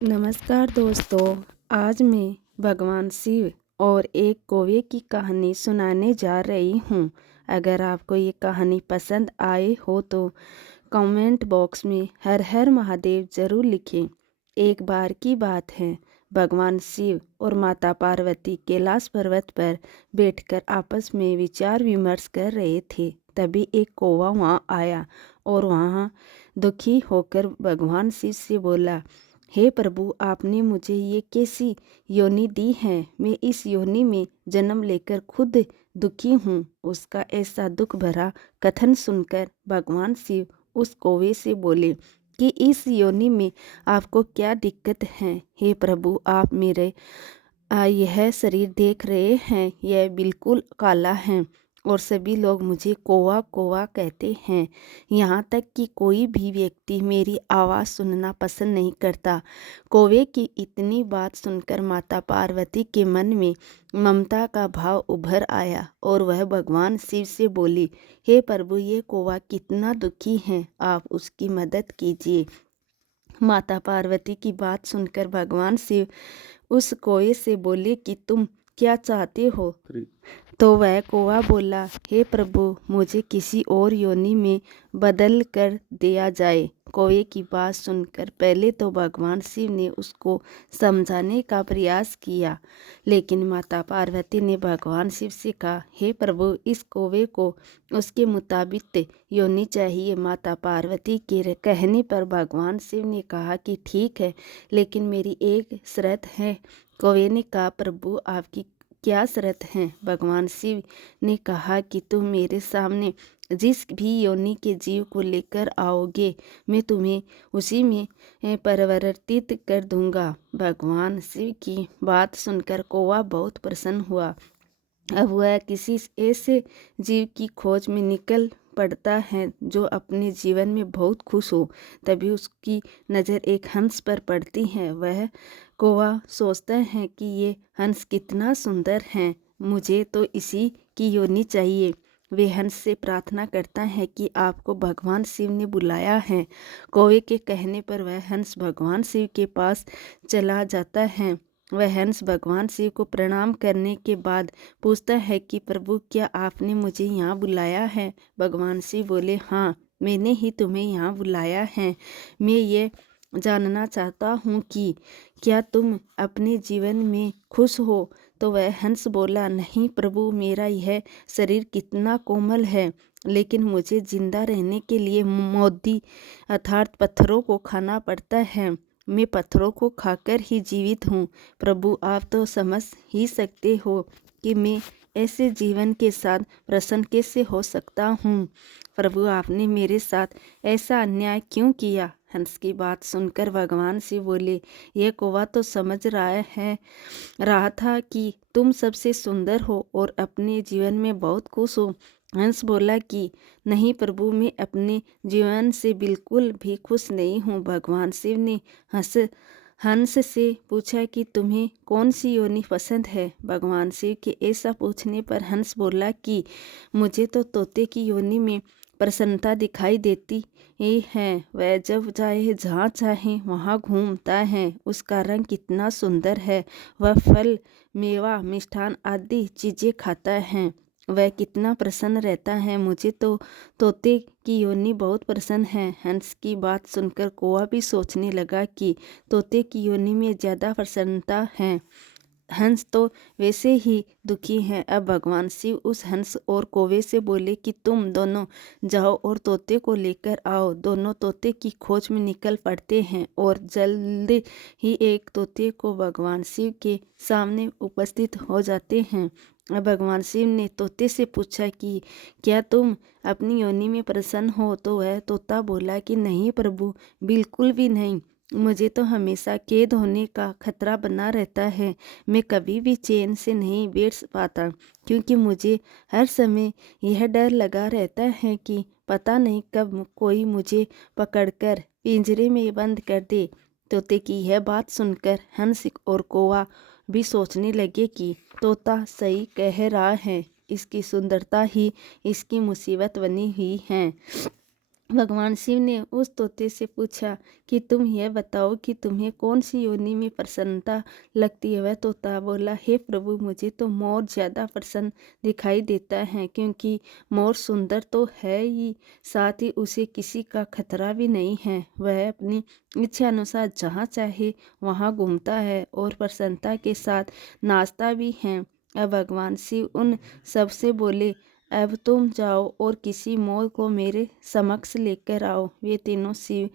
नमस्कार दोस्तों। आज मैं भगवान शिव और एक कौवे की कहानी सुनाने जा रही हूँ। अगर आपको ये कहानी पसंद आए हो तो कमेंट बॉक्स में हर हर महादेव जरूर लिखें। एक बार की बात है, भगवान शिव और माता पार्वती कैलाश पर्वत पर बैठकर आपस में विचार विमर्श कर रहे थे। तभी एक कौवा वहाँ आया और वहाँ दुखी होकर भगवान शिव से बोला, हे प्रभु, आपने मुझे ये कैसी योनि दी है। मैं इस योनि में जन्म लेकर खुद दुखी हूँ। उसका ऐसा दुख भरा कथन सुनकर भगवान शिव उस कौवे से बोले कि इस योनि में आपको क्या दिक्कत है। हे प्रभु, आप मेरे यह शरीर देख रहे हैं, यह बिल्कुल काला है और सभी लोग मुझे कौवा कौवा कहते हैं। यहाँ तक कि कोई भी व्यक्ति मेरी आवाज़ सुनना पसंद नहीं करता। कौवे की इतनी बात सुनकर माता पार्वती के मन में ममता का भाव उभर आया और वह भगवान शिव से बोली, हे प्रभु, ये कौवा कितना दुखी है, आप उसकी मदद कीजिए। माता पार्वती की बात सुनकर भगवान शिव उस कौवे से बोले कि तुम क्या चाहते हो। तो वह कौवा बोला, हे प्रभु, मुझे किसी और योनि में बदल कर दिया जाए। कौवे की बात सुनकर पहले तो भगवान शिव ने उसको समझाने का प्रयास किया, लेकिन माता पार्वती ने भगवान शिव से कहा, हे प्रभु, इस कौवे को उसके मुताबिक योनि चाहिए। माता पार्वती के कहने पर भगवान शिव ने कहा कि ठीक है, लेकिन मेरी एक शर्त है। कौवे ने कहा, प्रभु, आपकी क्या शर्त है। भगवान शिव ने कहा कि तुम मेरे सामने जिस भी योनि के जीव को लेकर आओगे, मैं तुम्हें उसी में परिवर्तित कर दूंगा। भगवान शिव की बात सुनकर कौवा बहुत प्रसन्न हुआ। अब वह किसी ऐसे जीव की खोज में निकल पड़ता है जो अपने जीवन में बहुत खुश हो। तभी उसकी नज़र एक हंस पर पड़ती है। वह कौवा सोचता है कि ये हंस कितना सुंदर है, मुझे तो इसी की योनि चाहिए। वे हंस से प्रार्थना करता है कि आपको भगवान शिव ने बुलाया है। कौवे के कहने पर वह हंस भगवान शिव के पास चला जाता है। वह हंस भगवान शिव को प्रणाम करने के बाद पूछता है कि प्रभु, क्या आपने मुझे यहाँ बुलाया है। भगवान शिव बोले, हाँ, मैंने ही तुम्हें यहाँ बुलाया है। मैं ये जानना चाहता हूँ कि क्या तुम अपने जीवन में खुश हो। तो वह हंस बोला, नहीं प्रभु, मेरा यह शरीर कितना कोमल है, लेकिन मुझे जिंदा रहने के लिए मोदी अर्थात पत्थरों को खाना पड़ता है। मैं पत्थरों को खाकर ही जीवित हूँ। प्रभु, आप तो समझ ही सकते हो कि मैं ऐसे जीवन के साथ प्रसन्न कैसे हो सकता हूँ। प्रभु, आपने मेरे साथ ऐसा अन्याय क्यों किया। हंस की बात सुनकर भगवान शिव बोले, यह कौवा तो समझ रहा था कि तुम सबसे सुंदर हो और अपने जीवन में बहुत खुश हो। हंस बोला कि नहीं प्रभु, मैं अपने जीवन से बिल्कुल भी खुश नहीं हूँ। भगवान शिव ने हंस से पूछा कि तुम्हें कौन सी योनि पसंद है। भगवान शिव के ऐसा पूछने पर हंस बोला कि मुझे तो तोते की योनि में प्रसन्नता दिखाई देती है। वह जब चाहे जहाँ चाहे वहाँ घूमता है। उसका रंग कितना सुंदर है। वह फल, मेवा, मिष्ठान आदि चीज़ें खाता है। वह कितना प्रसन्न रहता है। मुझे तो तोते की योनि बहुत प्रसन्न है। हंस की बात सुनकर कौवा भी सोचने लगा कि तोते की योनि में ज़्यादा प्रसन्नता है। हंस तो वैसे ही दुखी हैं। अब भगवान शिव उस हंस और कौवे से बोले कि तुम दोनों जाओ और तोते को लेकर आओ। दोनों तोते की खोज में निकल पड़ते हैं और जल्द ही एक तोते को भगवान शिव के सामने उपस्थित हो जाते हैं। अब भगवान शिव ने तोते से पूछा कि क्या तुम अपनी योनि में प्रसन्न हो। तो वह तोता बोला कि नहीं प्रभु, बिल्कुल भी नहीं। मुझे तो हमेशा कैद होने का खतरा बना रहता है। मैं कभी भी चैन से नहीं बैठ पाता, क्योंकि मुझे हर समय यह डर लगा रहता है कि पता नहीं कब कोई मुझे पकड़कर पिंजरे में बंद कर दे। तोते की यह बात सुनकर हंस और कौवा भी सोचने लगे कि तोता सही कह रहा है, इसकी सुंदरता ही इसकी मुसीबत बनी हुई है। भगवान शिव ने उस तोते से पूछा कि तुम यह बताओ कि तुम्हें कौन सी योनि में प्रसन्नता लगती है। वह तोता बोला, हे प्रभु, मुझे तो मोर ज़्यादा प्रसन्न दिखाई देता है, क्योंकि मोर सुंदर तो है ही, साथ ही उसे किसी का खतरा भी नहीं है। वह अपनी इच्छा अनुसार जहाँ चाहे वहाँ घूमता है और प्रसन्नता के साथ नाचता भी है। अब भगवान शिव उन सबसे बोले, अब तुम जाओ और किसी मोर को मेरे समक्ष लेकर आओ। वे तीनों शिव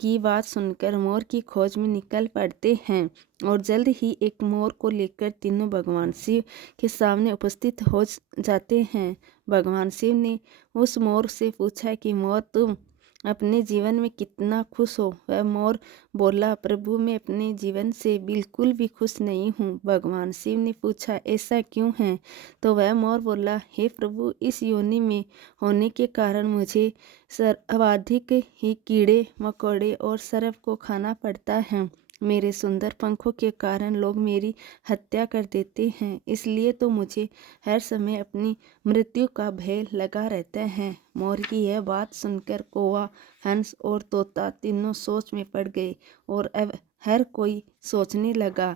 की बात सुनकर मोर की खोज में निकल पड़ते हैं और जल्द ही एक मोर को लेकर तीनों भगवान शिव के सामने उपस्थित हो जाते हैं। भगवान शिव ने उस मोर से पूछा कि मोर, तुम अपने जीवन में कितना खुश हो। वह मोर बोला, प्रभु, मैं अपने जीवन से बिल्कुल भी खुश नहीं हूँ। भगवान शिव ने पूछा, ऐसा क्यों है? तो वह मोर बोला, हे प्रभु, इस योनि में होने के कारण मुझे सर्वाधिक ही कीड़े मकोड़े और सर्प को खाना पड़ता है। मेरे सुंदर पंखों के कारण लोग मेरी हत्या कर देते हैं, इसलिए तो मुझे हर समय अपनी मृत्यु का भय लगा रहता है। मोर की यह बात सुनकर कौवा, हंस और तोता तीनों सोच में पड़ गए और अब हर कोई सोचने लगा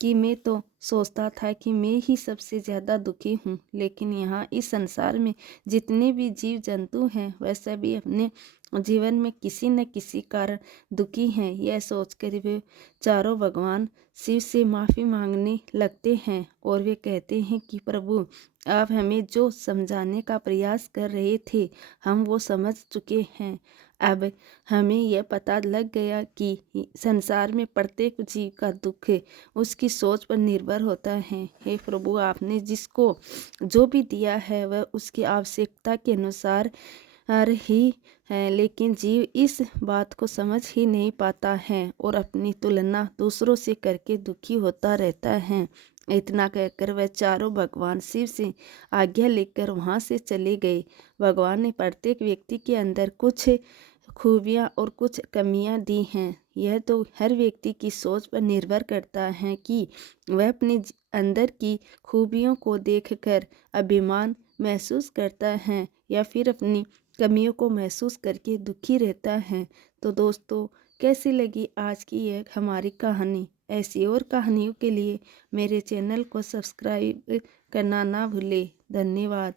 कि मैं तो सोचता था कि मैं ही सबसे ज़्यादा दुखी हूँ, लेकिन यहाँ इस संसार में जितने भी जीव जंतु हैं वह सभी अपने जीवन में किसी न किसी कारण दुखी हैं। यह सोचकर वे चारों भगवान शिव से माफ़ी मांगने लगते हैं और वे कहते हैं कि प्रभु, आप हमें जो समझाने का प्रयास कर रहे थे हम वो समझ चुके हैं। अब हमें यह पता लग गया कि संसार में प्रत्येक जीव का दुख उसकी सोच पर निर्भर होता है। हे प्रभु, आपने जिसको जो भी दिया है वह उसकी आवश्यकता के अनुसार ही है, लेकिन जीव इस बात को समझ ही नहीं पाता है और अपनी तुलना दूसरों से करके दुखी होता रहता है। इतना कहकर वह चारों भगवान शिव से आज्ञा लेकर वहाँ से चले गए। भगवान ने प्रत्येक व्यक्ति के अंदर कुछ खूबियाँ और कुछ कमियाँ दी हैं। यह तो हर व्यक्ति की सोच पर निर्भर करता है कि वह अपने अंदर की खूबियों को देखकर अभिमान महसूस करता है या फिर अपनी कमियों को महसूस करके दुखी रहता है। तो दोस्तों, कैसी लगी आज की यह हमारी कहानी? ऐसी और कहानियों के लिए मेरे चैनल को सब्सक्राइब करना ना भूलें। धन्यवाद।